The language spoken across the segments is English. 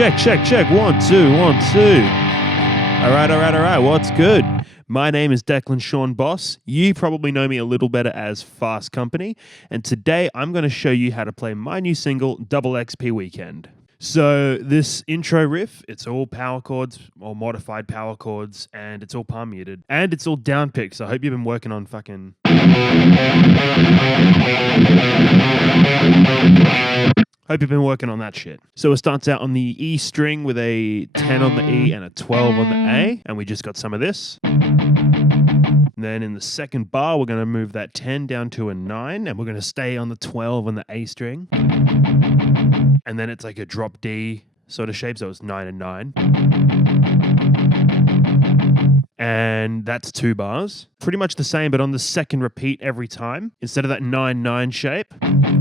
Check. 1, 2, 1, 2. All right. What's good? My name is Declan Sean Boss. You probably know me a little better as Fast Company. And today I'm going to show you how to play my new single, Double XP Weekend. So this intro riff, it's all power chords or modified power chords, and it's all palm muted. And it's all down picked, so I hope you've been working on fucking... Hope you've been working on that shit. So it starts out on the E string with a 10 on the E and a 12 on the A, and we just got some of this. And then in the second bar, we're going to move that 10 down to a 9, and we're going to stay on the 12 on the A string. And then it's like a drop D sort of shape, so it's 9 and 9. And that's 2 bars. Pretty much the same, but on the second repeat every time. Instead of that 9-9 shape,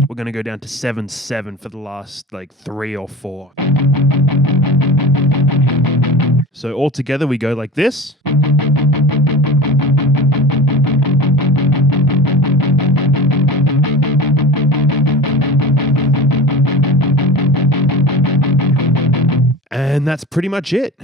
we're going to go down to 7-7 for the last like 3 or 4. So all together we go like this. And that's pretty much it.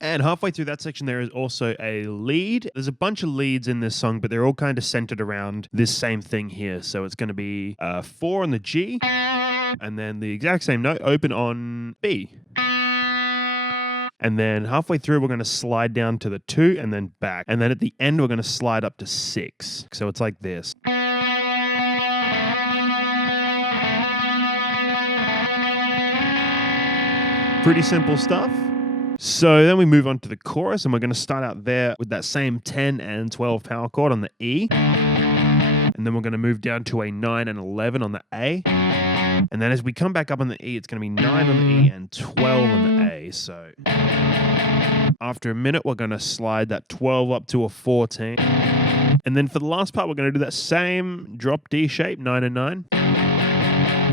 And halfway through that section, there is also a lead. There's a bunch of leads in this song, but they're all kind of centered around this same thing here. So it's going to be 4 on the G, and then the exact same note open on B. And then halfway through, we're going to slide down to the 2 and then back. And then at the end, we're going to slide up to 6. So it's like this. Pretty simple stuff. So then we move on to the chorus, and we're going to start out there with that same 10 and 12 power chord on the E. And then we're going to move down to a 9 and 11 on the A. And then as we come back up on the E, it's going to be 9 on the E and 12 on the A. So after a minute, we're going to slide that 12 up to a 14. And then for the last part, we're going to do that same drop D shape, 9 and 9.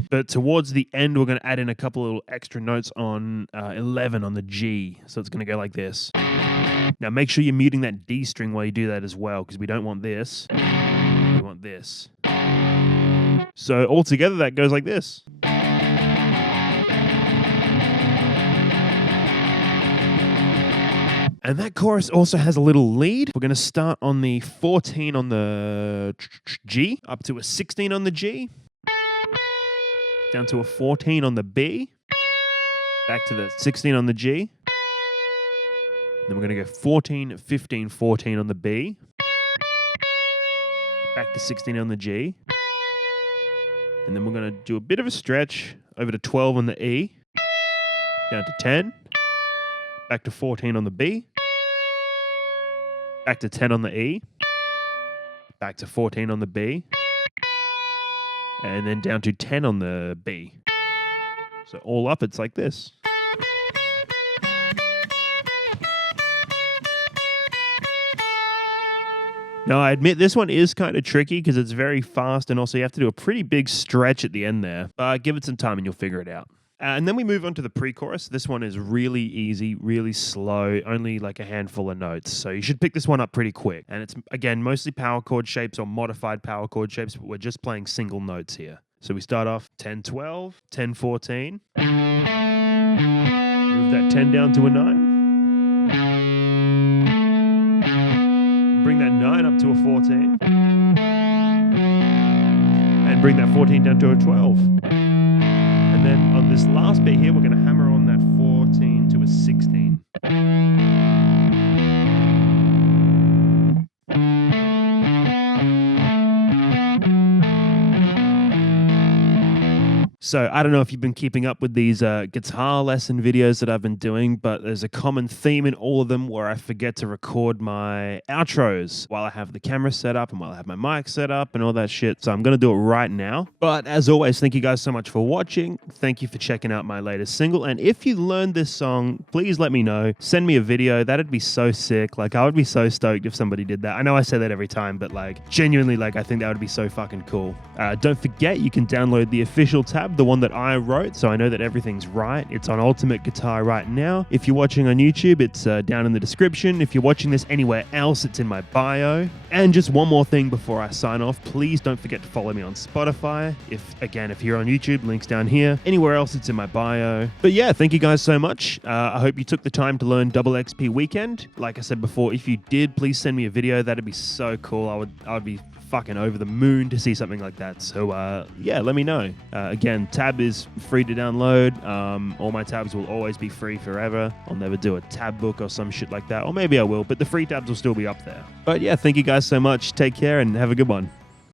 But towards the end, we're going to add in a couple of little extra notes on 11 on the G. So it's going to go like this. Now, make sure you're muting that D string while you do that as well, because we don't want this. We want this. So all together, that goes like this. And that chorus also has a little lead. We're going to start on the 14 on the G, up to a 16 on the G. Down to a 14 on the B, back to the 16 on the G. Then we're going to go 14, 15, 14 on the B, back to 16 on the G. And then we're going to do a bit of a stretch over to 12 on the E, down to 10, back to 14 on the B, back to 10 on the E, back to 14 on the B, and then down to 10 on the B. So all up, it's like this. Now, I admit this one is kind of tricky because it's very fast, and also you have to do a pretty big stretch at the end there. But give it some time and you'll figure it out. And then we move on to the pre-chorus. This one is really easy, really slow, only like a handful of notes. So you should pick this one up pretty quick. And it's, again, mostly power chord shapes or modified power chord shapes, but we're just playing single notes here. So we start off 10-12, 10-14. Move that 10 down to a 9. Bring that 9 up to a 14. And bring that 14 down to a 12. And then on this last bit here, we're going to hammer on that 14 to a 16. So I don't know if you've been keeping up with these guitar lesson videos that I've been doing, but there's a common theme in all of them where I forget to record my outros while I have the camera set up and while I have my mic set up and all that shit. So I'm going to do it right now. But as always, thank you guys so much for watching. Thank you for checking out my latest single. And if you learned this song, please let me know. Send me a video. That'd be so sick. Like, I would be so stoked if somebody did that. I know I say that every time, but like, genuinely, like, I think that would be so fucking cool. Don't forget, you can download the official tab tab, the one that I wrote, so I know that everything's right. It's on Ultimate Guitar right now. If you're watching on YouTube, it's down in the description. If you're watching this anywhere else, it's in my bio. And just one more thing before I sign off, please don't forget to follow me on Spotify. If you're on YouTube, links down here. Anywhere else, it's in my bio. But yeah, thank you guys so much. I hope you took the time to learn Double XP Weekend. Like I said before, if you did, please send me a video. That'd be so cool. I would be fucking over the moon to see something like that. So yeah, let me know. Again, tab is free to download. All my tabs will always be free forever. I'll never do a tab book or some shit like that. Or maybe I will, but the free tabs will still be up there. But yeah, thank you guys so much. Take care and have a good one.